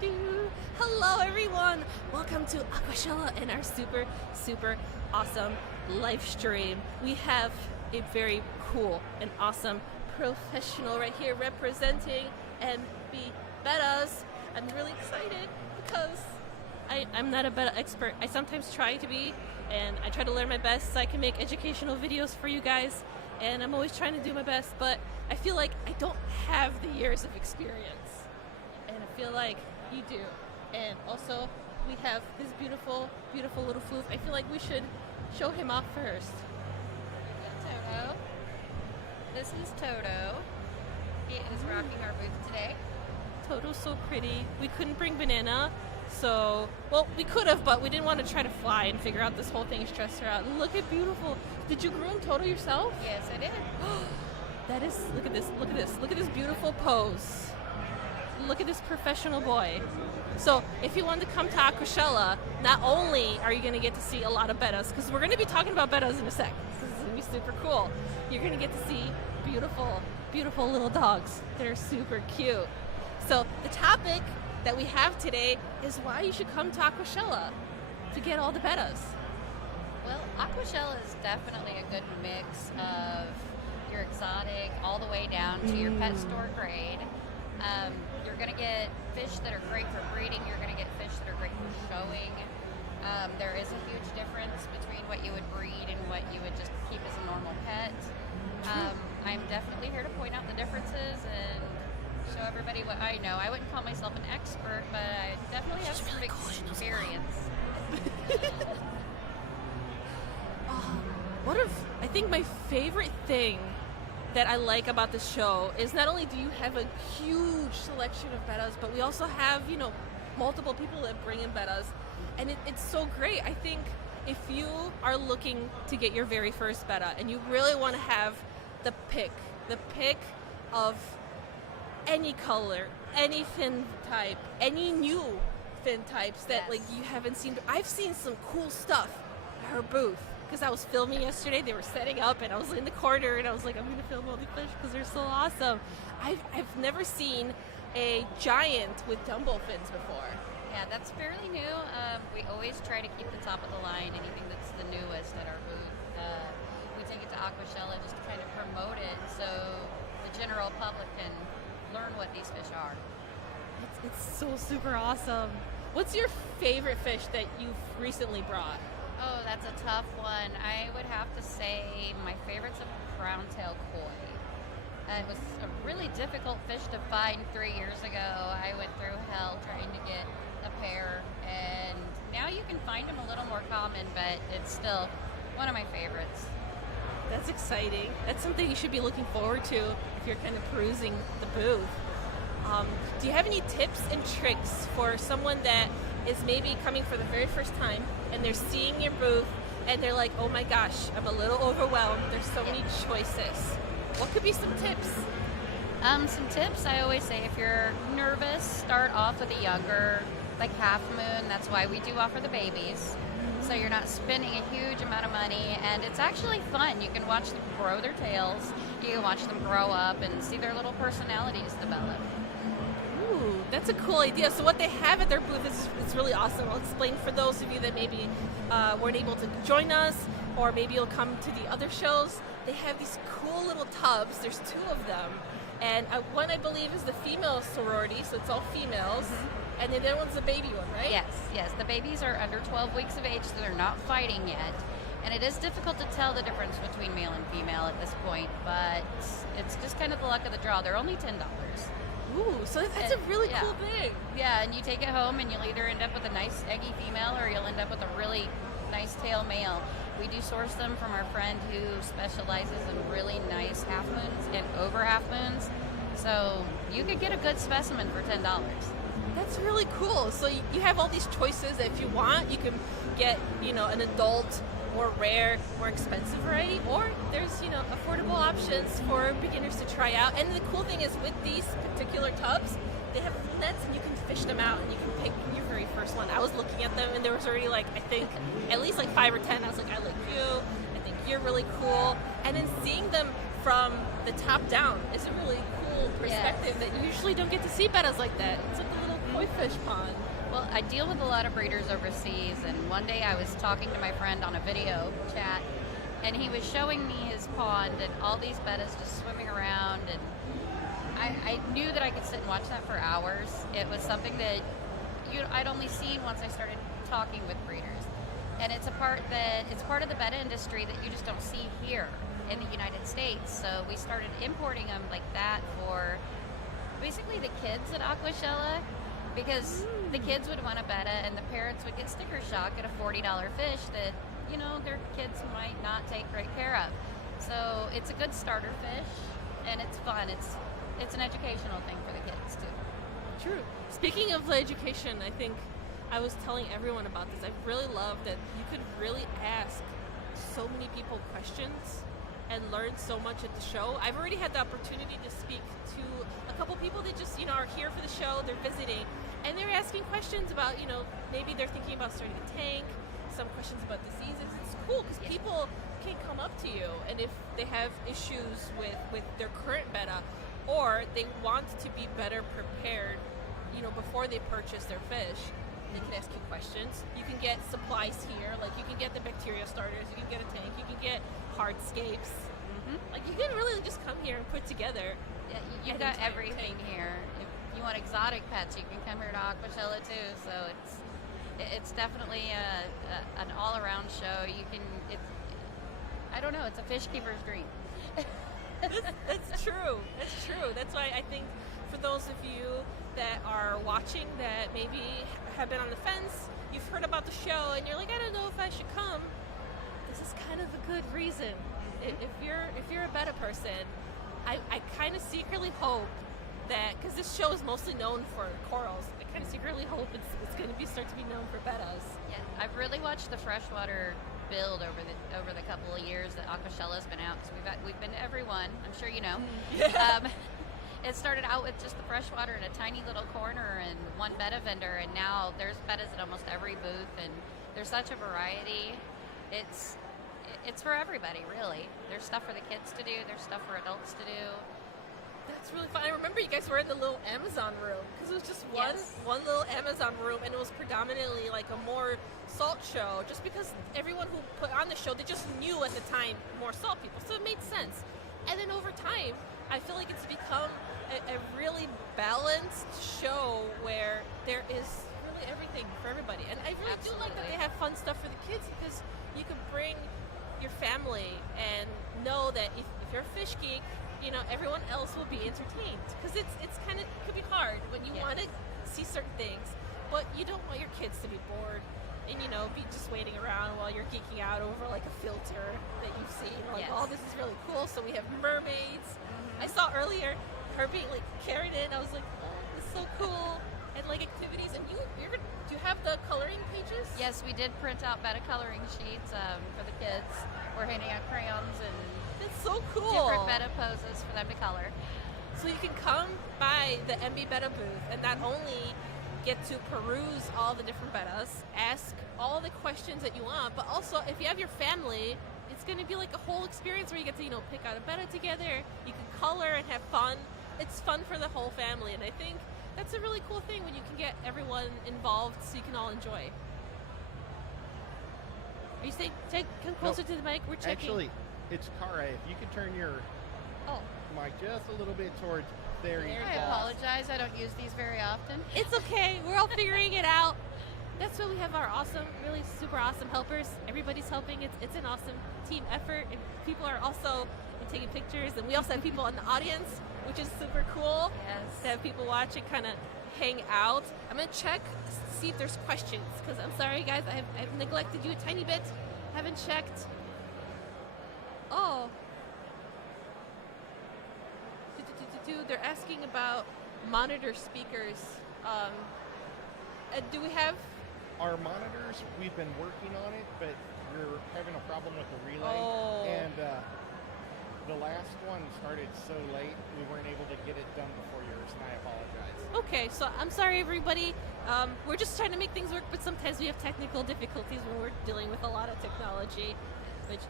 do. Hello everyone! Welcome to Aquashella and our super awesome live stream. We have a very cool and awesome professional right here representing MB Bettas. I'm really excited because I'm not a Betta expert. I sometimes try to be, and I try to learn my best so I can make educational videos for you guys, and I'm always trying to do my best, but I feel like I don't have the years of experience, and I feel like you do. And also, we have this beautiful little floof. I feel like we should show him off first. Toto. This is Toto. He is rocking our booth today. Toto's so pretty. We couldn't bring Banana, so, well, we could have, but we didn't want to try to fly and figure out this whole thing and stress her out. Look at beautiful. Did you groom Toto yourself? Yes, I did. That is, look at this beautiful pose. Look at this professional boy. So if you want to come to Aquashella, not only are you going to get to see a lot of Bettas, because we're going to be talking about Bettas in a sec. This is going to be super cool. You're going to get to see beautiful little dogs that are super cute. So the topic that we have today is why you should come to Aquashella to get all the Bettas. Well, Aquashella is definitely a good mix of your exotic all the way down to your pet store grade. You're going to get fish that are great for breeding. You're going to get fish that are great for showing. There is a huge difference between what you would breed and what you would just keep as a normal pet. I'm definitely here to point out the differences and show everybody what I know. I wouldn't call myself an expert, but I definitely have some experience. I think my favorite thing that I like about the show is not only do you have a huge selection of Bettas, but we also have, multiple people that bring in Bettas, and it's so great. I think if you are looking to get your very first Betta and you really want to have the pick of any color, any fin type, any new fin types that Yes. you haven't seen. I've seen some cool stuff at her booth because I was filming yesterday. They were setting up and I was in the corner and I was like, I'm gonna film all the fish because they're so awesome. I've never seen a giant with Dumbo fins before. Yeah, that's fairly new. We always try to keep the top of the line, anything that's the newest at our booth. We take it to Aquashella just to kind of promote it so the general public can learn what these fish are. It's so super awesome. What's your favorite fish that you've recently brought? Oh, that's a tough one. I would have to say my favorite's a brown-tailed koi. It was a really difficult fish to find 3 years ago. I went through hell trying to get a pair, and now you can find them a little more common, but it's still one of my favorites. That's exciting. That's something you should be looking forward to if you're kind of perusing the booth. Do you have any tips and tricks for someone that is maybe coming for the very first time and they're seeing your booth and they're like, oh my gosh, I'm a little overwhelmed. There's so many choices. What could be some tips? Some tips, I always say if you're nervous, start off with a younger, like half moon. That's why we do offer the babies. So you're not spending a huge amount of money, and it's actually fun. You can watch them grow their tails, you can watch them grow up and see their little personalities develop. Ooh, that's a cool idea. So what they have at their booth is really awesome. I'll explain for those of you that maybe weren't able to join us, or maybe you'll come to the other shows. They have these cool little tubs. There's 2 of them. And one, I believe, is the female sorority, so it's all females. And then the other one's the baby one, right? Yes. The babies are under 12 weeks of age, so they're not fighting yet. And it is difficult to tell the difference between male and female at this point, but it's just kind of the luck of the draw. They're only $10. Ooh, so that's a really cool thing. Yeah, and you take it home and you'll either end up with a nice eggy female or you'll end up with a really nice tail male. We do source them from our friend who specializes in really nice half moons and over half moons. So you could get a good specimen for $10. That's really cool. So you have all these choices. If you want, you can get, an adult, more rare, more expensive variety, or there's, affordable options for beginners to try out. And the cool thing is with these particular tubs, they have nets and you can fish them out and you can pick your very first one. I was looking at them and there was already I think at least 5 or 10. I was like, I like you. I think you're really cool. And then seeing them from the top down is a really cool perspective that you usually don't get to see Bettas like that. It's like a little Koi fish pond. Well, I deal with a lot of breeders overseas, and one day I was talking to my friend on a video chat, and he was showing me his pond and all these bettas just swimming around, and I knew that I could sit and watch that for hours. It was something that I'd only seen once I started talking with breeders, and it's part of the betta industry that you just don't see here in the United States. So we started importing them like that for basically the kids at Aquashella, because the kids would want a betta and the parents would get sticker shock at a $40 fish that, their kids might not take great care of. So it's a good starter fish, and it's fun. It's an educational thing for the kids too. True. Speaking of the education, I think I was telling everyone about this. I really love that you could really ask so many people questions and learn so much at the show. I've already had the opportunity to speak to a couple people that just, are here for the show, they're visiting, and they're asking questions about, maybe they're thinking about starting a tank, some questions about diseases. It's cool because people can come up to you, and if they have issues with their current betta, or they want to be better prepared, before they purchase their fish, they can ask you questions. You can get supplies here, like you can get the bacteria starters, you can get a tank, you can get hardscapes. Like you can really just come here and put together. Yeah, you've got everything here. If you want exotic pets, you can come here to Aquachella too. So it's definitely an all-around show. I don't know, it's a fish keeper's dream. It's true. It's true. That's why I think for those of you that are watching that maybe have been on the fence, you've heard about the show and you're like, I don't know if I should come. This is kind of a good reason. If you're a betta person, I kind of secretly hope that, because this show is mostly known for corals, I kind of secretly hope it's going to start to be known for bettas. Yeah, I've really watched the freshwater build over the couple of years that Aquachella's been out. So we've been to every one. I'm sure you know. Yeah. It started out with just the freshwater in a tiny little corner and one betta vendor, and now there's bettas at almost every booth, and there's such a variety. It's for everybody, really. There's stuff for the kids to do. There's stuff for adults to do. That's really fun. I remember you guys were in the little Amazon room, because it was just one little Amazon room, and it was predominantly like a more salt show, just because everyone who put on the show, they just knew at the time more salt people, so it made sense. And then over time, I feel like it's become a really balanced show where there is really everything for everybody. And I really do like that they have fun stuff for the kids, because you can bring your family and know that if you're a fish geek, everyone else will be entertained, because it's kind of could be hard when you want to see certain things, but you don't want your kids to be bored and be just waiting around while you're geeking out over like a filter that you've seen. Like, oh, this is really cool. So we have mermaids. I saw earlier her being like carried in. I was like, oh, this is so cool. And like activities. And do you have the coloring pages? Yes, we did print out betta coloring sheets for the kids. We're handing out crayons and that's so cool. Different betta poses for them to color. So you can come by the MB Betta booth and not only get to peruse all the different bettas, ask all the questions that you want, but also if you have your family, it's going to be like a whole experience where you get to pick out a betta together. You can color and have fun. It's fun for the whole family, and I think that's a really cool thing when you can get everyone involved so you can all enjoy. Are you saying come closer to the mic? We're checking. Actually, it's Cara. If you could turn your mic just a little bit towards there. I apologize. I don't use these very often. It's okay. We're all figuring it out. That's why we have our awesome, really super awesome helpers. Everybody's helping. It's an awesome team effort, and people are also taking pictures. And we also have people in the audience, which is super cool. Yes. To have people watch and kind of hang out. I'm gonna check, see if there's questions, because I'm sorry, guys, I've neglected you a tiny bit. Haven't checked. Oh. They're asking about monitor speakers. Do we have? Our monitors, we've been working on it, but we're having a problem with the relay. Oh. And the last one started so late, we weren't able to get it done before yours, and I apologize. Okay, so I'm sorry, everybody. We're just trying to make things work, but sometimes we have technical difficulties when we're dealing with a lot of technology,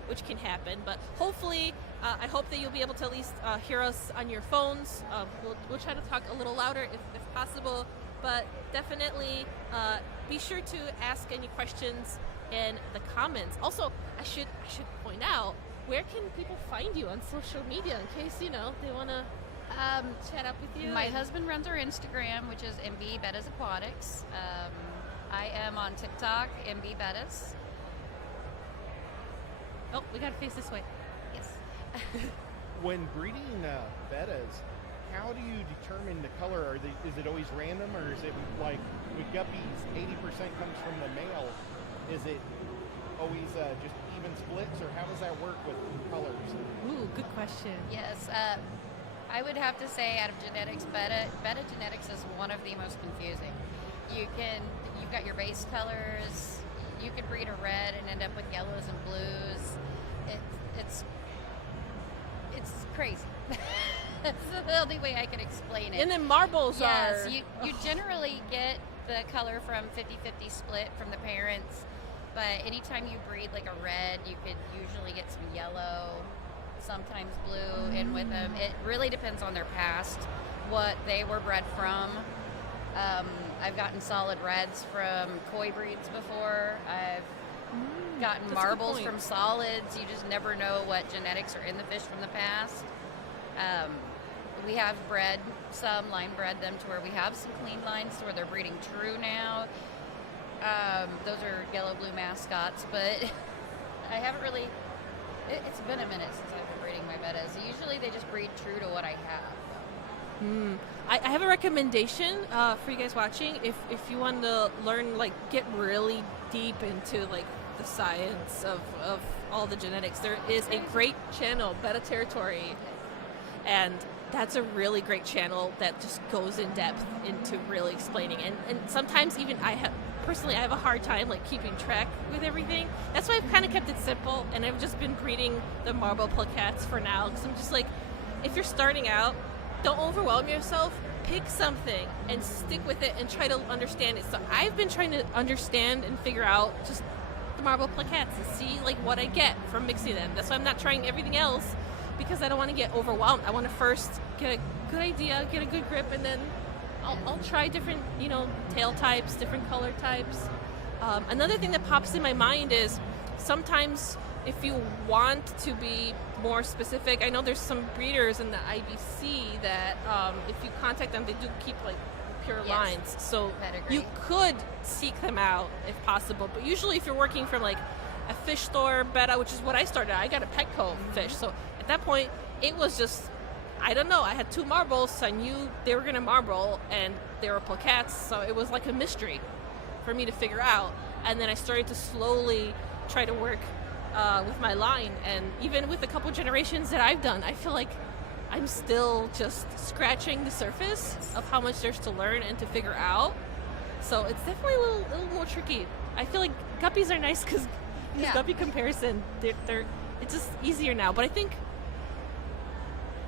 which can happen. But hopefully, I hope that you'll be able to at least hear us on your phones. We'll try to talk a little louder if possible. But definitely be sure to ask any questions in the comments. Also, I should point out, where can people find you on social media in case, you know, they want to chat up with you? My husband runs our Instagram, which is MB Betta's Aquatics. I am on TikTok, MB Bettas. Oh, we got to face this way. Yes. When breeding bettas, how do you determine the color? Is it always random, or is it like with guppies, 80% comes from the male? Is it always just even splits, or how does that work with colors? Ooh, good question. Yes. I would have to say, out of genetics, Betta genetics is one of the most confusing. You've got your base colors. You could breed a red and end up with yellows and blues. It's crazy. That's the only way I can explain it. And then marbles yes, are... you generally get the color from 50-50 split from the parents, but anytime you breed like a red, you could usually get some yellow, sometimes blue in with them. It really depends on their past, what they were bred from. I've gotten solid reds from koi breeds before. I've gotten marbles from solids. You just never know what genetics are in the fish from the past. We have bred some, line bred them to where we have some clean lines to where they're breeding true now. Those are yellow-blue mascots, but I haven't really... It's been a minute since I've been breeding my bettas. Usually they just breed true to what I have. I have a recommendation for you guys watching. If you want to learn, like, get really deep into, like, the science of all the genetics, there is a great channel, Betta Territory, and that's a really great channel that just goes in depth into really explaining. And sometimes even I have a hard time like keeping track with everything. That's why I've kind of kept it simple, and I've just been breeding the marble plaquettes for now, because I'm just like, if you're starting out, don't overwhelm yourself. Pick something and stick with it and try to understand it. So I've been trying to understand and figure out just the marble plaquettes and see like what I get from mixing them. That's why I'm not trying everything else, because I don't want to get overwhelmed. I want to first get a good idea, get a good grip, and then I'll try different, tail types, different color types. Another thing that pops in my mind is sometimes if you want to be more specific, I know there's some breeders in the IBC that if you contact them, they do keep like pure lines. So you could seek them out if possible. But usually if you're working from like a fish store, Betta, which is what I started, I got a Petco fish. So at that point, it was just, I don't know, I had 2 marbles, so I knew they were going to marble, and they were plaquettes, so it was like a mystery for me to figure out. And then I started to slowly try to work with my line, and even with a couple generations that I've done, I feel like I'm still just scratching the surface of how much there's to learn and to figure out. So it's definitely a little more tricky. I feel like guppies are nice because guppy comparison, it's just easier now. But I think,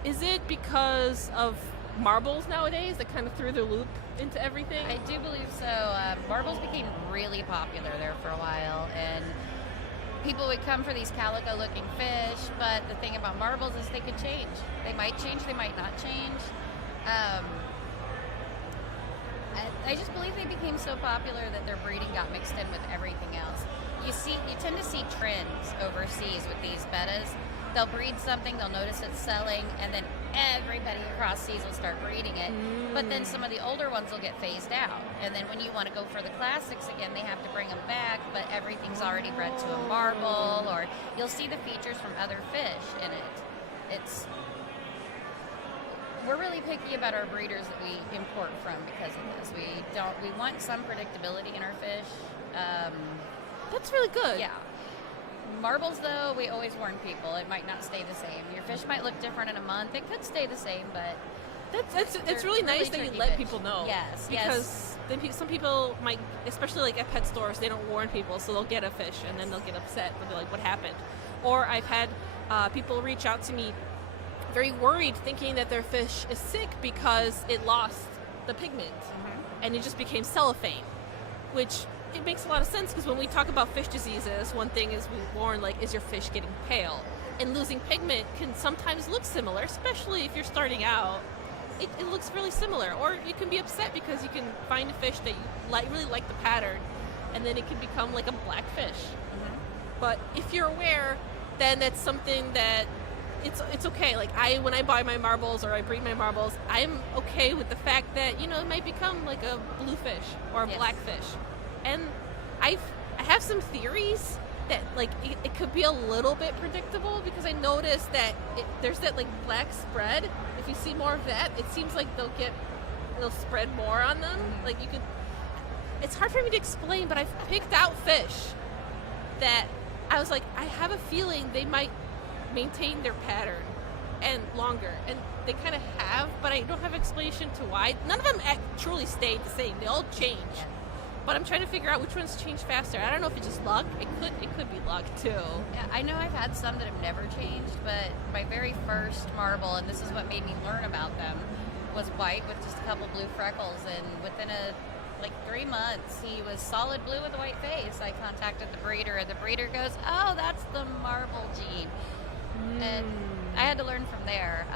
is it because of marbles nowadays that kind of threw the loop into everything? I do believe so. Marbles became really popular there for a while, and people would come for these calico-looking fish, but the thing about marbles is they could change. They might change, they might not change. I just believe they became so popular that their breeding got mixed in with everything else. You tend to see trends overseas with these bettas. They'll breed something, they'll notice it's selling, and then everybody across seas will start breeding it. But then some of the older ones will get phased out. And then when you want to go for the classics again, they have to bring them back, but everything's already bred to a marble, or you'll see the features from other fish in it. We're really picky about our breeders that we import from because of this. We want some predictability in our fish. That's really good. Yeah. Marbles, though, we always warn people it might not stay the same. Your fish might look different in a month. It could stay the same, but it's really nice that you let fish. people know. Yes, because then some people might, especially like at pet stores, they don't warn people, so they'll get a fish and then they'll get upset. They'll be like, "What happened?" Or I've had people reach out to me, very worried, thinking that their fish is sick because it lost the pigment and it just became cellophane, which it makes a lot of sense because when we talk about fish diseases, one thing is we warn, like, is your fish getting pale? And losing pigment can sometimes look similar, especially if you're starting out. it looks really similar. Or you can be upset because you can find a fish that you really like the pattern, and then it can become like a black fish. Mm-hmm. But if you're aware, then that's something that it's okay. Like when I buy my marbles or I breed my marbles, I'm okay with the fact that it might become like a blue fish or a Yes. black fish. And I have some theories that like it could be a little bit predictable, because I noticed that there's that like black spread. If you see more of that, it seems like they'll spread more on them. Like you could. It's hard for me to explain, but I've picked out fish that I was like, I have a feeling they might maintain their pattern and longer, and they kind of have, but I don't have explanation to why. None of them truly stayed the same. They all change. But I'm trying to figure out which ones change faster. I don't know if it's just luck. It could be luck too. Yeah, I know I've had some that have never changed, but my very first marble, and this is what made me learn about them, was white with just a couple blue freckles, and within 3 months he was solid blue with a white face. I contacted the breeder, and the breeder goes, "Oh, that's the marble gene." And I had to learn from there.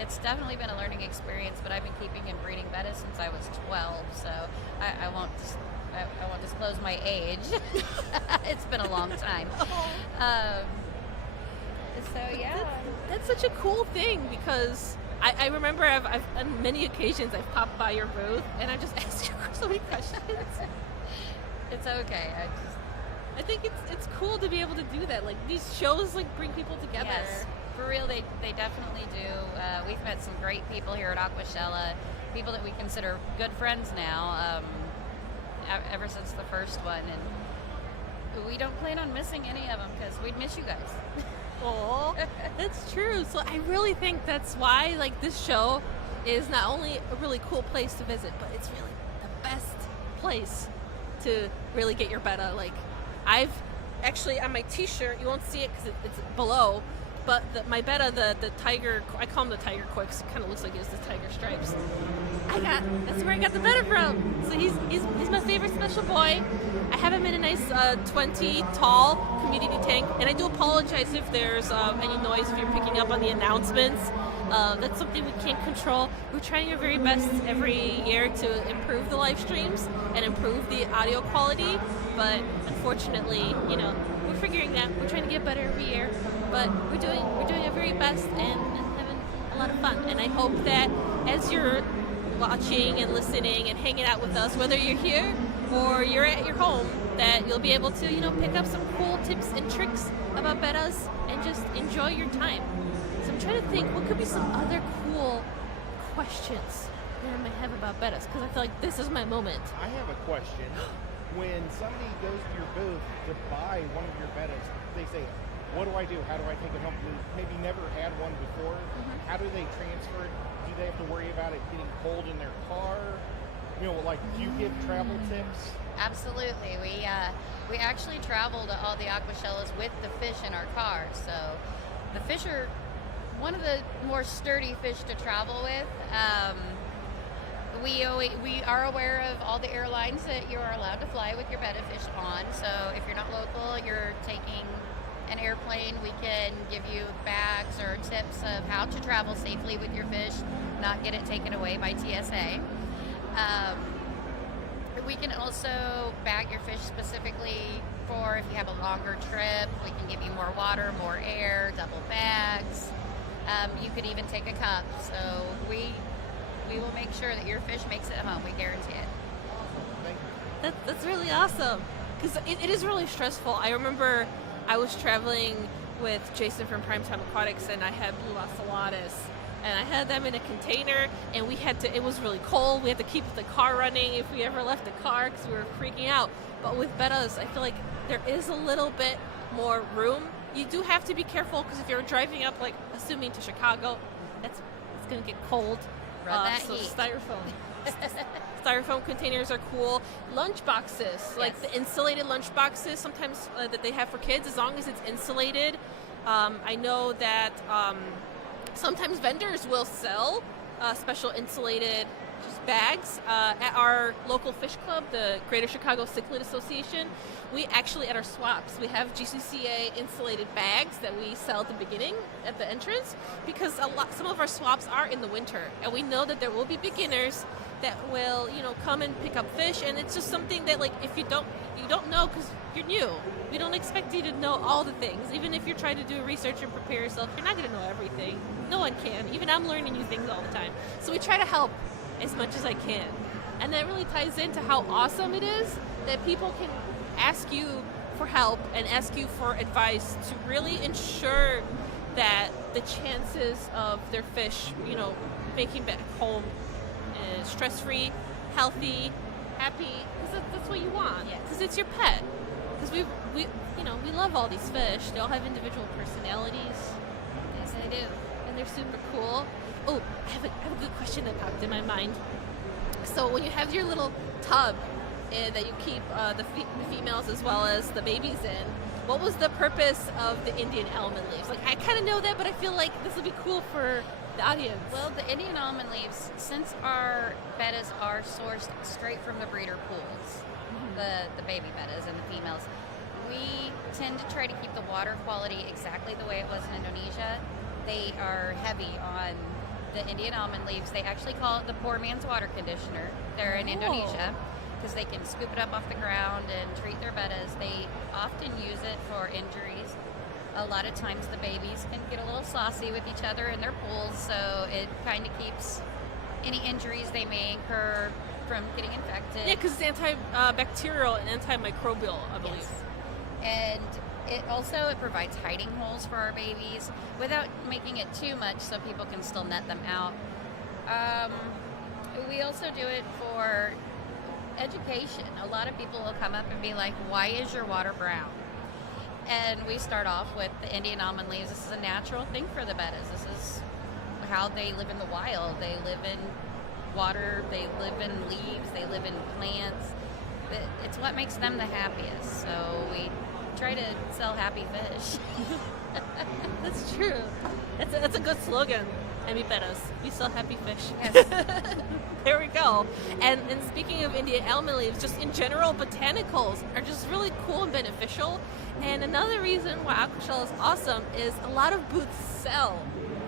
It's definitely been a learning experience, but I've been keeping and breeding Betta since I was 12, so I won't disclose my age. It's been a long time. So yeah, That's such a cool thing, because I remember I've on many occasions I've popped by your booth and I just asked you so many questions. it's okay. I think it's cool to be able to do that. Like these shows like bring people together. Yes, for real, they definitely do. We've met some great people here at Aquachella, people that we consider good friends now, ever since the first one, and we don't plan on missing any of them because we'd miss you guys. Oh, that's true. So I really think that's why like this show is not only a really cool place to visit, but it's really the best place to really get your Betta. Like I've actually on my t-shirt, you won't see it because it's below, but my Betta, the tiger, I call him the tiger koi because it kind of looks like it's the tiger stripes. That's where I got the Betta from. So he's my favorite special boy. I have him in a nice 20 tall community tank, and I do apologize if there's any noise if you're picking up on the announcements. That's something we can't control. We're trying our very best every year to improve the live streams and improve the audio quality, but unfortunately, we're figuring that. We're trying to get better every year, but we're doing our very best and having a lot of fun. And I hope that as you're watching and listening and hanging out with us, whether you're here or you're at your home, that you'll be able to, pick up some cool tips and tricks about Bettas and just enjoy your time. So I'm trying to think, what could be some other cool questions that I might have about Bettas, because I feel like this is my moment. I have a question. When somebody goes to your booth to buy one of your Bettas, they say, "What do I do? How do I take it home?" Maybe never had one before. How do they transfer it? Do they have to worry about it getting cold in their car? Do you give travel tips? Absolutely. We actually travel to all the Aquachellas with the fish in our car. So the fish are one of the more sturdy fish to travel with. We are aware of all the airlines that you are allowed to fly with your Betta fish on. So if you're not local, you're taking an airplane, we can give you bags or tips of how to travel safely with your fish, not get it taken away by TSA. We can also bag your fish specifically for if you have a longer trip. We can give you more water, more air, double bags. You could even take a cup. So we will make sure that your fish makes it home. We guarantee it. Thank you. That's really awesome, because it is really stressful. I remember I was traveling with Jason from Primetime Aquatics, and I had blue ocellatus, and I had them in a container, and it was really cold. We had to keep the car running if we ever left the car because we were freaking out. But with Bettas, I feel like there is a little bit more room. You do have to be careful, because if you're driving up, like assuming to Chicago, it's going to get cold. Run that so heat. Styrofoam containers are cool. Lunch boxes, like the insulated lunch boxes, sometimes that they have for kids, as long as it's insulated. I know that sometimes vendors will sell special insulated just bags at our local fish club, the Greater Chicago Cichlid Association. We actually, at our swaps, we have GCCA insulated bags that we sell at the beginning, at the entrance, because some of our swaps are in the winter, and we know that there will be beginners that will, come and pick up fish, and it's just something that, like, if you don't know because you're new. We don't expect you to know all the things. Even if you're trying to do research and prepare yourself, you're not going to know everything. No one can. Even I'm learning new things all the time. So we try to help as much as I can. And that really ties into how awesome it is that people can ask you for help and ask you for advice to really ensure that the chances of their fish, making back home is stress-free, healthy, happy, because that's what you want. Because it's your pet. Because we love all these fish. They all have individual personalities. Yes, they do. And they're super cool. Oh, I have a good question that popped in my mind. So when you have your little tub that you keep the females as well as the babies in, what was the purpose of the Indian almond leaves? Like, I kind of know that, but I feel like this would be cool for the audience. Well, the Indian almond leaves, since our bettas are sourced straight from the breeder pools, the baby bettas and the females, we tend to try to keep the water quality exactly the way it was in Indonesia. They are heavy on the Indian almond leaves. They actually call it the poor man's water conditioner. They're in Indonesia because they can scoop it up off the ground and treat their bettas. They often use it for injuries. A lot of times the babies can get a little saucy with each other in their pools, so it kind of keeps any injuries they may incur from getting infected. Yeah, because it's antibacterial and antimicrobial, I believe. Yes. And it provides hiding holes for our babies without making it too much so people can still net them out. We also do it for education. A lot of people will come up and be like, why is your water brown? And we start off with the Indian almond leaves. This is a natural thing for the bettas. This is how they live in the wild. They live in water, they live in leaves, they live in plants. It's what makes them the happiest. So we try to sell happy fish. That's true. That's a good slogan. And we bettas. We sell happy fish. Yes. There we go. And speaking of Indian almond leaves, just in general, botanicals are just really cool and beneficial. And another reason why Aquachella is awesome is a lot of booths sell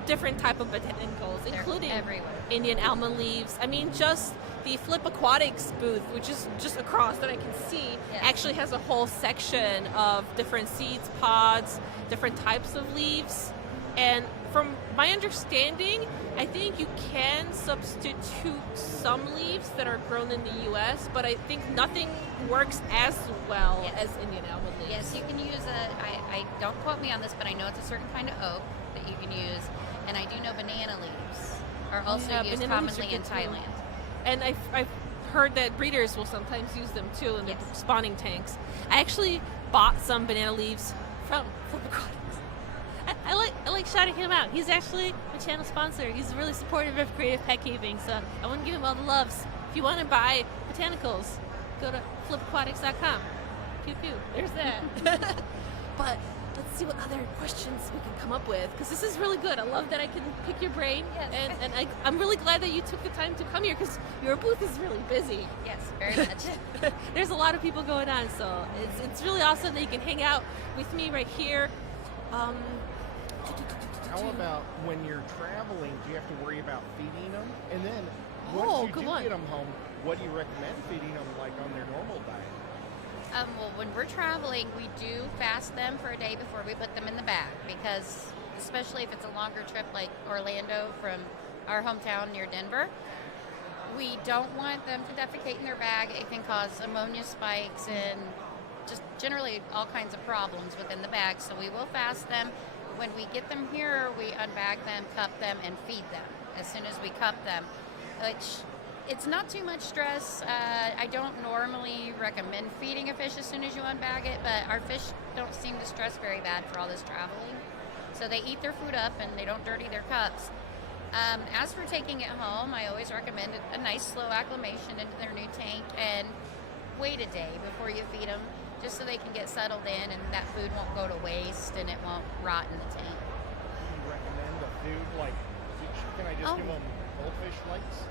different type of botanicals, including everywhere. Indian almond leaves. I mean, just the Flip Aquatics booth, which is just across that I can see, actually has a whole section of different seeds, pods, different types of leaves. And from my understanding, I think you can substitute some leaves that are grown in the U.S., but I think nothing works as well as Indian almond leaves. Yes, you can use I don't quote me on this, but I know it's a certain kind of oak that you can use. And I do know banana leaves are also used commonly in Thailand. And I've heard that breeders will sometimes use them too in the spawning tanks. I actually bought some banana leaves from Flip Aquatics. I like shouting him out. He's actually a channel sponsor. He's really supportive of creative pet keeping, so I want to give him all the loves. If you want to buy botanicals, go to flipaquatics.com. Pew pew. There's that. But let's see what other questions we can come up with, because this is really good. I love that I can pick your brain, and I'm really glad that you took the time to come here, because your booth is really busy. Yes, very much. There's a lot of people going on, so it's really awesome that you can hang out with me right here. How about when you're traveling, do you have to worry about feeding them? And then once you do get them home, what do you recommend feeding them like on their normal diet? Well, when we're traveling, we do fast them for a day before we put them in the bag, because especially if it's a longer trip like Orlando from our hometown near Denver, we don't want them to defecate in their bag. It can cause ammonia spikes and just generally all kinds of problems within the bag. So we will fast them. When we get them here, we unbag them, cup them, and feed them as soon as we cup them, which it's not too much stress. I don't normally recommend feeding a fish as soon as you unbag it, but our fish don't seem to stress very bad for all this traveling. So they eat their food up and they don't dirty their cups. As for taking it home, I always recommend a nice slow acclimation into their new tank and wait a day before you feed them, just so they can get settled in and that food won't go to waste and it won't rot in the tank. Do you recommend a food like, can I just give them goldfish flakes?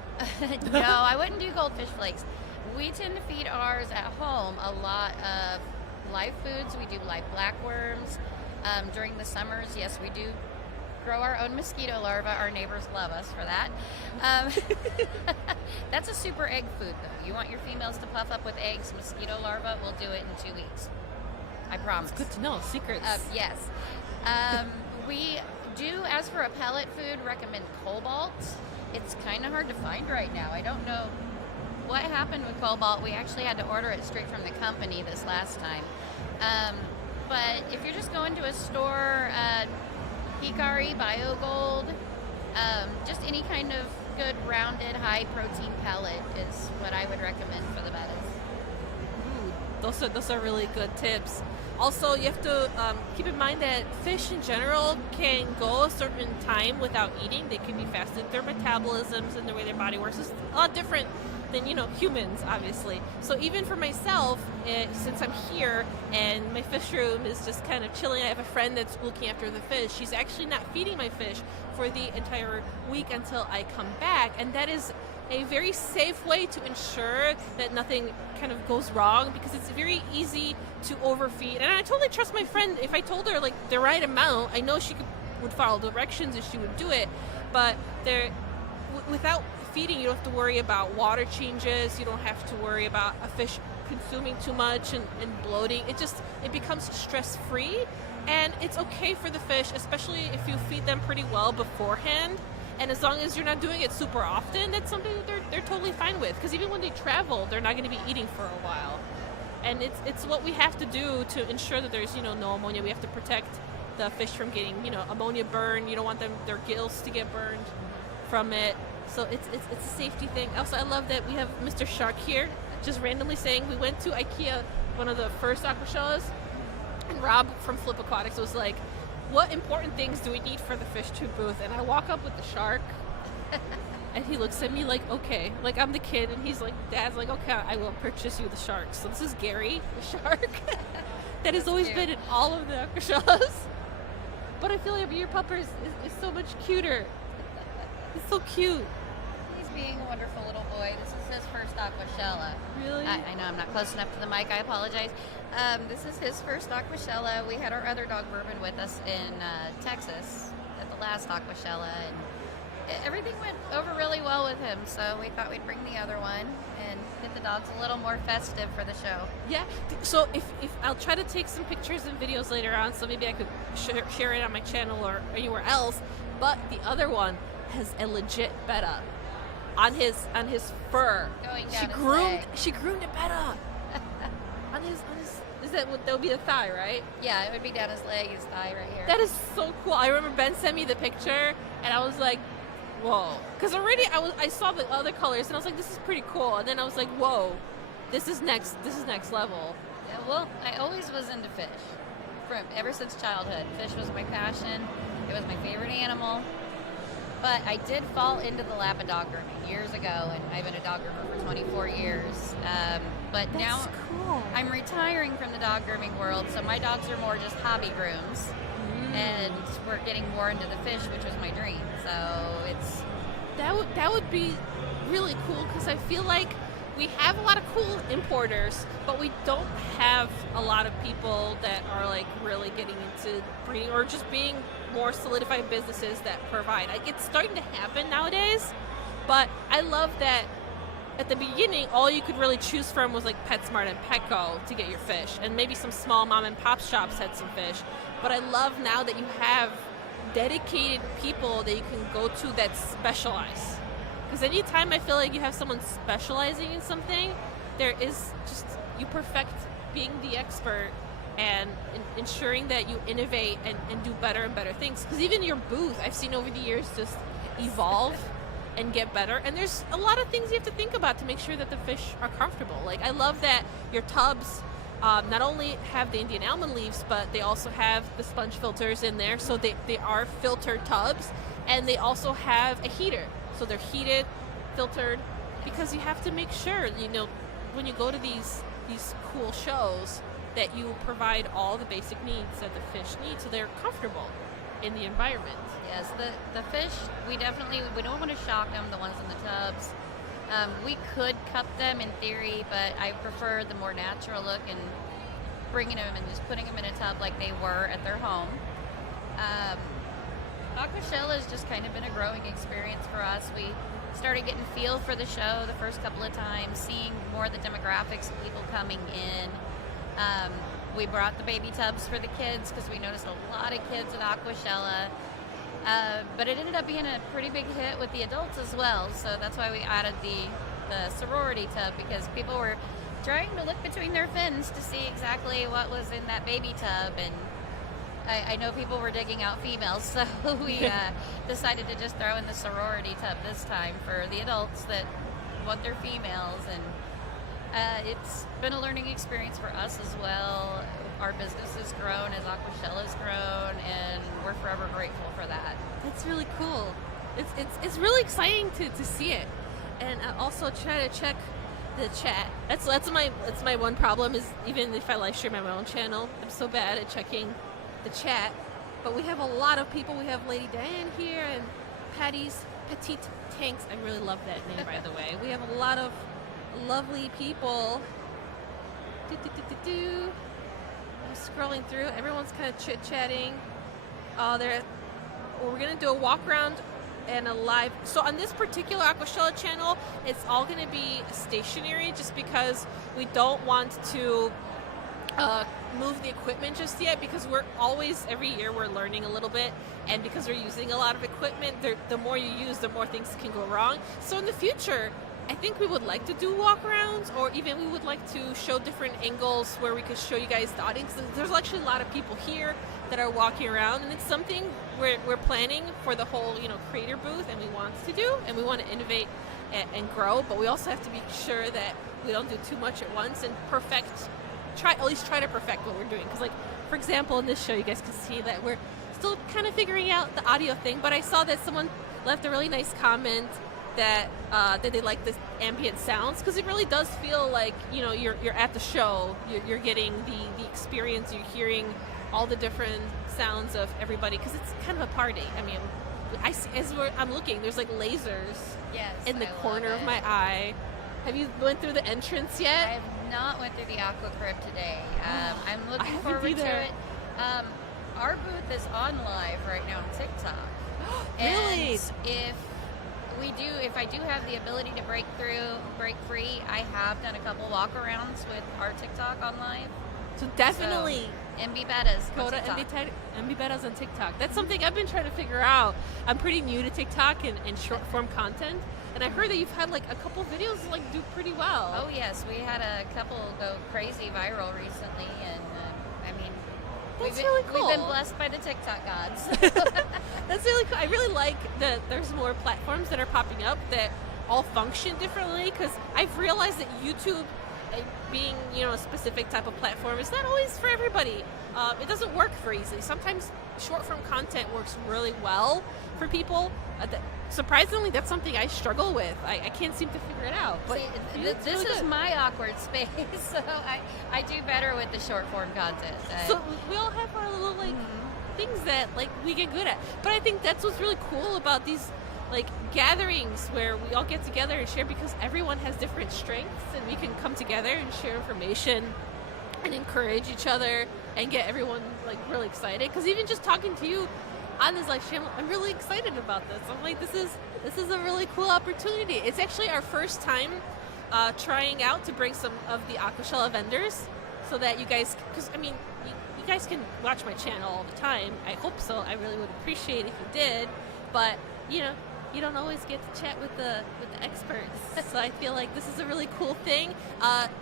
No, I wouldn't do goldfish flakes. We tend to feed ours at home a lot of live foods. We do live blackworms. During the summers, yes, we do grow our own mosquito larvae. Our neighbors love us for that. That's a super egg food, though. You want your females to puff up with eggs, mosquito larvae, we'll do it in 2 weeks. I promise. It's good to know. Secrets. Yes. We do, as for a pellet food, recommend cobalt. It's kind of hard to find right now. I don't know what happened with cobalt. We actually had to order it straight from the company this last time. But if you're just going to a store, Hikari, BioGold, just any kind of good rounded high protein pellet is what I would recommend for the bettas. Those are really good tips. Also, you have to keep in mind that fish in general can go a certain time without eating. They can be fasted. Their metabolisms and the way their body works is a lot different than, humans, obviously. So even for myself, since I'm here and my fish room is just kind of chilling, I have a friend that's looking after the fish. She's actually not feeding my fish for the entire week until I come back, and that is a very safe way to ensure that nothing kind of goes wrong, because it's very easy to overfeed. And I totally trust my friend. If I told her the right amount, I know she would follow directions and she would do it. But without feeding, you don't have to worry about water changes. You don't have to worry about a fish consuming too much and bloating. It becomes stress-free, and it's okay for the fish, especially if you feed them pretty well beforehand. And as long as you're not doing it super often, that's something that they're totally fine with. Because even when they travel, they're not going to be eating for a while. And it's what we have to do to ensure that there's no ammonia. We have to protect the fish from getting ammonia burn. You don't want their gills to get burned from it. So it's a safety thing. Also, I love that we have Mr. Shark here, just randomly saying we went to IKEA, one of the first Aquachellas, and Rob from Flip Aquatics was like, what important things do we need for the fish tube booth? And I walk up with the shark, and he looks at me like, okay, like I'm the kid, and he's like, Dad's like, okay, I will purchase you the shark. So this is Gary, the shark, that has always been in all of the Aquachellas. But I feel like your pupper is so much cuter. He's so cute. He's being a wonderful little boy. This is his first Aquachella. Really? I know I'm not close enough to the mic. I apologize. This is his first Aquachella. We had our other dog Bourbon with us in Texas at the last Aquachella, and everything went over really well with him. So we thought we'd bring the other one and get the dogs a little more festive for the show. Yeah. So if I'll try to take some pictures and videos later on, so maybe I could share it on my channel or anywhere else. But the other one has a legit Betta on his fur. Going down She groomed a Betta on his. That would be the thigh, right? Yeah, it would be down his leg, his thigh right here. That is so cool. I remember Ben sent me the picture, and I was like, whoa. Because already I saw the other colors, and I was like, this is pretty cool. And then I was like, whoa, this is next level. Yeah, well, I always was into fish. Ever since childhood. Fish was my passion. It was my favorite animal. But I did fall into the Lapidog grooming years ago, and I've been a dog groomer for 24 years. But That's now cool. I'm retiring from the dog grooming world, so my dogs are more just hobby grooms. And we're getting more into the fish, which was my dream. So it's... That would be really cool, because I feel like we have a lot of cool importers, but we don't have a lot of people that are like really getting into breeding or just being more solidified businesses that provide. Like, it's starting to happen nowadays, but I love that at the beginning all you could really choose from was like PetSmart and Petco to get your fish, and maybe some small mom and pop shops had some fish. But I love now that you have dedicated people that you can go to that specialize. Because anytime I feel like you have someone specializing in something, there is just, you perfect being the expert and ensuring that you innovate and do better and better things. Because even your booth, I've seen over the years just evolve and get better. And there's a lot of things you have to think about to make sure that the fish are comfortable. Like, I love that your tubs not only have the Indian almond leaves, but they also have the sponge filters in there. So they are filtered tubs, and they also have a heater. So they're heated, filtered, because you have to make sure, when you go to these cool shows, that you provide all the basic needs that the fish need so they're comfortable. in the environment. Yes, the fish, we don't want to shock them, the ones in the tubs. We could cup them in theory, but I prefer the more natural look and bringing them and just putting them in a tub like they were at their home. Aquachella has just kind of been a growing experience for us. We started getting feel for the show the first couple of times, seeing more of the demographics of people coming in. We brought the baby tubs for the kids because we noticed a lot of kids at Aquashella. But it ended up being a pretty big hit with the adults as well. So that's why we added the sorority tub, because people were trying to look between their fins to see exactly what was in that baby tub. And I know people were digging out females, so we decided to just throw in the sorority tub this time for the adults that want their females. And it's been a learning experience for us as well. Our business has grown as Aquachella's grown, and we're forever grateful for that. That's really cool. It's really exciting to see it, and I also try to check the chat. That's my one problem, is even if I live stream on my own channel, I'm so bad at checking the chat. But we have a lot of people. We have Lady Diane here and Patty's Petite Tanks. I really love that name, by the way. We have a lot of lovely people. I'm scrolling through. Everyone's kind of chit-chatting. We're gonna do a walk around and a live. So on this particular Aquachella channel, it's all gonna be stationary, just because we don't want to move the equipment just yet, because we're always, every year we're learning a little bit, and because we're using a lot of equipment, the more you use, the more things can go wrong. So in the future, I think we would like to do walk-arounds, or even we would like to show different angles where we could show you guys the audience. There's actually a lot of people here that are walking around, and it's something we're planning for the whole, creator booth, and we want to do, and we want to innovate and grow, but we also have to be sure that we don't do too much at once and at least try to perfect what we're doing. Because, for example, in this show, you guys can see that we're still kind of figuring out the audio thing, but I saw that someone left a really nice comment that they like the ambient sounds, because it really does feel like you're at the show. You're getting the experience. You're hearing all the different sounds of everybody, because it's kind of a party. I mean, I see, I'm looking, there's like lasers in the corner of my eye. Have you went through the entrance yet? I have not went through the Aqua Crib today. I'm looking forward either. to it. Our booth is on live right now on TikTok. Really? And if I do have the ability to break free, I have done a couple walk-arounds with our TikTok on live. So definitely MB Bettas. go to MB Bettas on TikTok. That's something I've been trying to figure out. I'm pretty new to TikTok and short-form content, and I heard that you've had a couple videos do pretty well. Oh yes, we had a couple go crazy viral recently, and That's really cool. We've been blessed by the TikTok gods. That's really cool. I really like that there's more platforms that are popping up that all function differently, because I've realized that YouTube, being a specific type of platform, is not always for everybody. It doesn't work very easily. Sometimes short-form content works really well for people. Surprisingly, that's something I struggle with. I can't seem to figure it out. But see, this is my awkward space, so I do better with the short-form content. So we all have our little things that we get good at. But I think that's what's really cool about these gatherings, where we all get together and share, because everyone has different strengths, and we can come together and share information and encourage each other and get everyone really excited. Because even just talking to you on this live channel, I'm really excited about this. I'm like, this is a really cool opportunity. It's actually our first time trying out to bring some of the Aquachella vendors, so that you guys, because you guys can watch my channel all the time. I hope so. I really would appreciate if you did, but you don't always get to chat with the experts. So I feel like this is a really cool thing.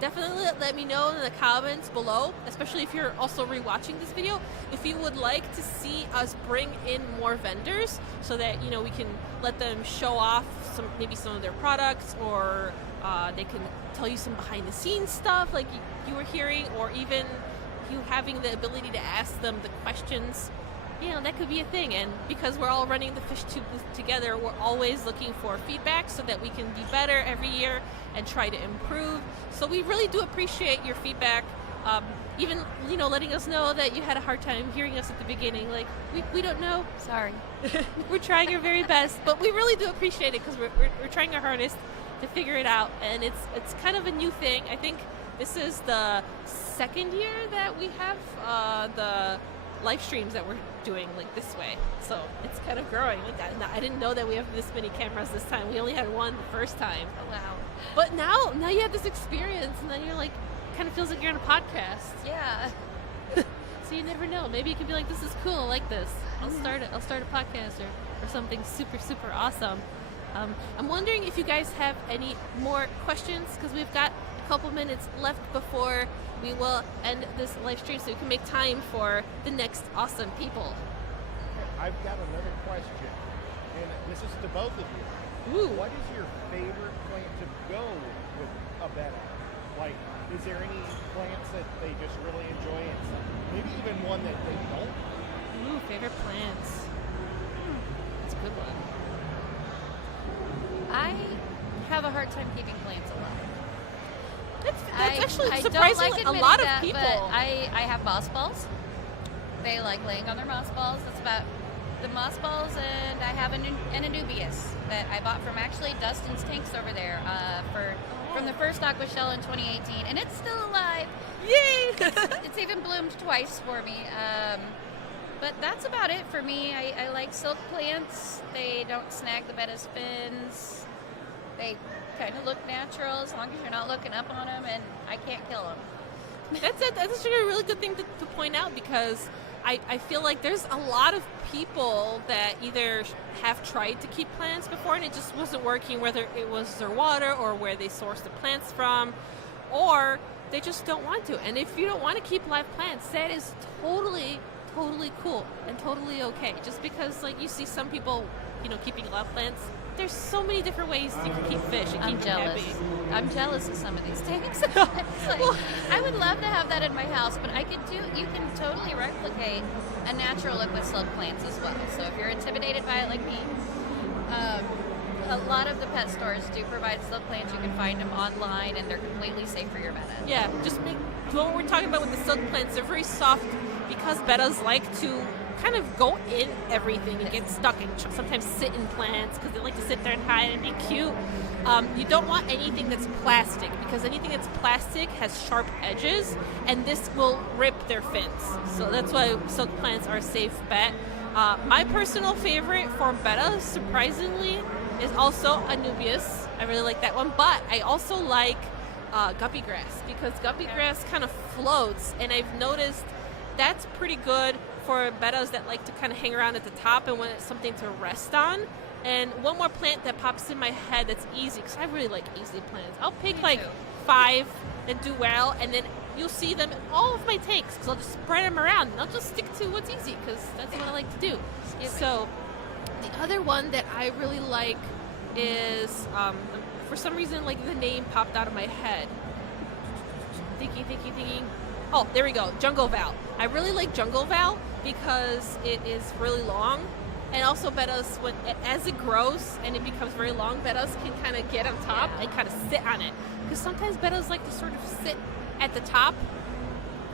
Definitely let me know in the comments below, especially if you're also rewatching this video, if you would like to see us bring in more vendors, so that we can let them show off maybe some of their products, or they can tell you some behind the scenes stuff like you were hearing, or even you having the ability to ask them the questions. That could be a thing. And because we're all running the Fish Tube booth together, we're always looking for feedback, so that we can be better every year and try to improve. So we really do appreciate your feedback even letting us know that you had a hard time hearing us at the beginning. Like we don't know. Sorry. We're trying our very best, but we really do appreciate it because we're trying our hardest to figure it out, and it's kind of a new thing. I think this is the second year that we have the live streams that we're doing like this way, so it's kind of growing. Like I didn't know that we have this many cameras this time. We only had one the first time. Oh, wow. But now you have this experience, and then you're like, kind of feels like you're on a podcast. Yeah. So you never know. Maybe you can be like, this is cool. I like this. I'll start a podcast or something super, super awesome. I'm wondering if you guys have any more questions, because we've got a couple minutes left before we will end this live stream, so we can make time for the next awesome people. I've got another question, and this is to both of you. Ooh. What is your favorite plant to go with a Betta? Like, is there any plants that they just really enjoy, and maybe even one that they don't? Ooh, favorite plants. That's a good one. I have a hard time keeping plants alive. That's actually I surprisingly don't like a lot of that, people. But I have moss balls. They like laying on their moss balls. That's about the moss balls, and I have an anubias that I bought from actually Dustin's tanks over there from the first Aquashella in 2018, and it's still alive. Yay! It's even bloomed twice for me. But that's about it for me. I like silk plants. They don't snag the Betta spins. They kind of look natural as long as you're not looking up on them, and I can't kill them. That's actually a really good thing to point out, because I feel like there's a lot of people that either have tried to keep plants before and it just wasn't working, whether it was their water or where they source the plants from, or they just don't want to. And if you don't want to keep live plants, that is totally cool and totally okay. Just because like you see some people, keeping live plants, there's so many different ways you can keep fish and I'm keep them jealous. happy. I'm jealous of some of these tanks. It's like, I would love to have that in my house, but you can totally replicate a natural look with silk plants as well. So if you're intimidated by it like me, a lot of the pet stores do provide silk plants. You can find them online, and they're completely safe for your Betta. Yeah, what we're talking about with the silk plants, they're very soft because Bettas like to kind of go in everything and get stuck and sometimes sit in plants because they like to sit there and hide and be cute. You don't want anything that's plastic, because anything that's plastic has sharp edges, and this will rip their fins. So that's why silk plants are a safe bet. My personal favorite for Betta, surprisingly, is also anubias. I really like that one, but I also like guppy grass, because guppy grass kind of floats, and I've noticed that's pretty good for Bettas that like to kind of hang around at the top and want something to rest on. And one more plant that pops in my head that's easy, because I really like easy plants. I'll pick like 5 that do well, and then you'll see them in all of my tanks, because I'll just spread them around and I'll just stick to what's easy, because that's what I like to do. So the other one that I really like is, for some reason, like the name popped out of my head. Thinking. Oh, there we go. Jungle Val. I really like Jungle Val because it is really long, and also Bettas, as it grows and it becomes very long, Bettas can kind of get on top and kind of sit on it. Because sometimes Bettas like to sort of sit at the top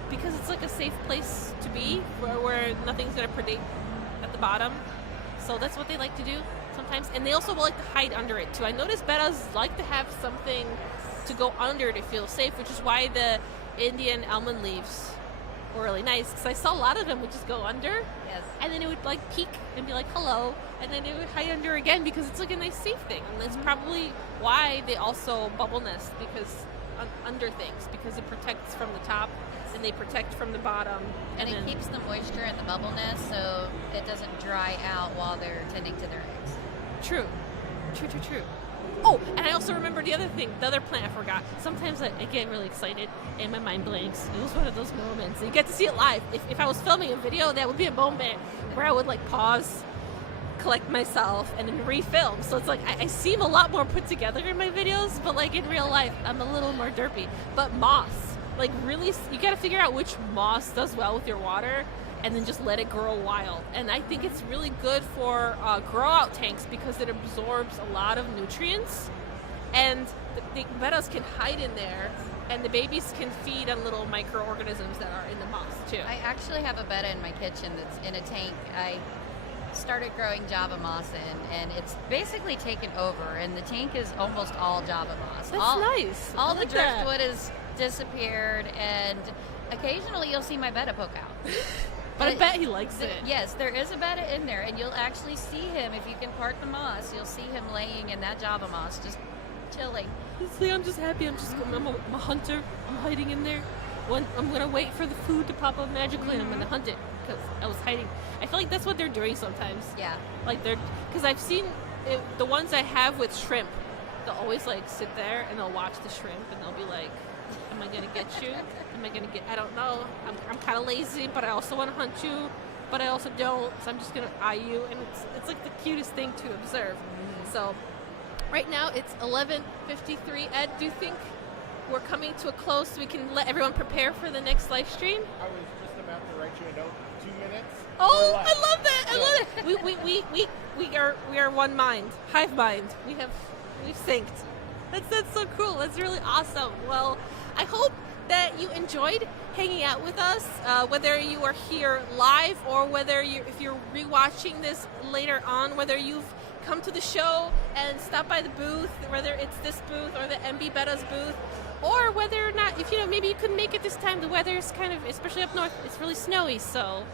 because it's like a safe place to be, where nothing's going to predate at the bottom. So that's what they like to do sometimes, and they also like to hide under it too. I noticed Bettas like to have something to go under to feel safe, which is why the Indian almond leaves were really nice, because I saw a lot of them would just go under, and then it would like peek and be like hello, and then it would hide under again, because it's like a nice safe thing. And that's probably why they also bubble nest, because under things, because it protects from the top and they protect from the bottom, and it keeps the moisture in the bubble nest so it doesn't dry out while they're tending to their eggs. True. Oh, and I also remember the other plant I forgot. Sometimes I get really excited and my mind blanks. It was one of those moments. You get to see it live. If I was filming a video, that would be a moment where I would like pause, collect myself, and then refilm. So it's like I seem a lot more put together in my videos, but like in real life, I'm a little more derpy. But moss, like really, you got to figure out which moss does well with your water, and then just let it grow wild. And I think it's really good for grow out tanks, because it absorbs a lot of nutrients and the bettas can hide in there, and the babies can feed on little microorganisms that are in the moss too. I actually have a betta in my kitchen that's in a tank. I started growing Java moss in, and it's basically taken over, and the tank is almost all Java moss. That's nice. All I the like that. driftwood has disappeared, and occasionally you'll see my betta poke out. But I bet he likes it. Yes, there is a betta in there, and you'll actually see him if you can part the moss. You'll see him laying in that Java moss, just chilling. See, I'm just happy. I'm a hunter. I'm hiding in there. I'm gonna wait for the food to pop up magically, and I'm gonna hunt it because I was hiding. I feel like that's what they're doing sometimes. Yeah. Like because I've seen it, the ones I have with shrimp. They'll always like sit there and they'll watch the shrimp, and they'll be like, "Am I gonna get you? Am I gonna get? I don't know. I'm kind of lazy, but I also want to hunt you, but I also don't. So I'm just gonna eye you, and it's like the cutest thing to observe. So right now it's 11:53. Ed, do you think we're coming to a close so we can let everyone prepare for the next live stream? I was just about to write you a note. 2 minutes. Oh, or I less. love that! I love it. We are one mind, hive mind. We've synced. That's so cool. That's really awesome. Well, I hope that you enjoyed hanging out with us, whether you are here live or if you're rewatching this later on, whether you've come to the show and stopped by the booth, whether it's this booth or the MB Betta's booth, or whether or not, if maybe you couldn't make it this time, the weather's kind of, especially up north, it's really snowy, so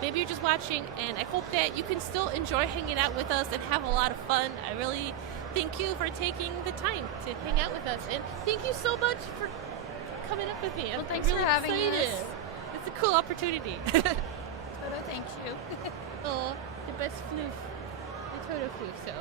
maybe you're just watching, and I hope that you can still enjoy hanging out with us and have a lot of fun. I really thank you for taking the time to hang out with us, and thank you so much for coming up with me. Well, I'm thanks really for having excited. us. It's a cool opportunity. Toto, thank you. Oh, the best floof. The Toto floof, so.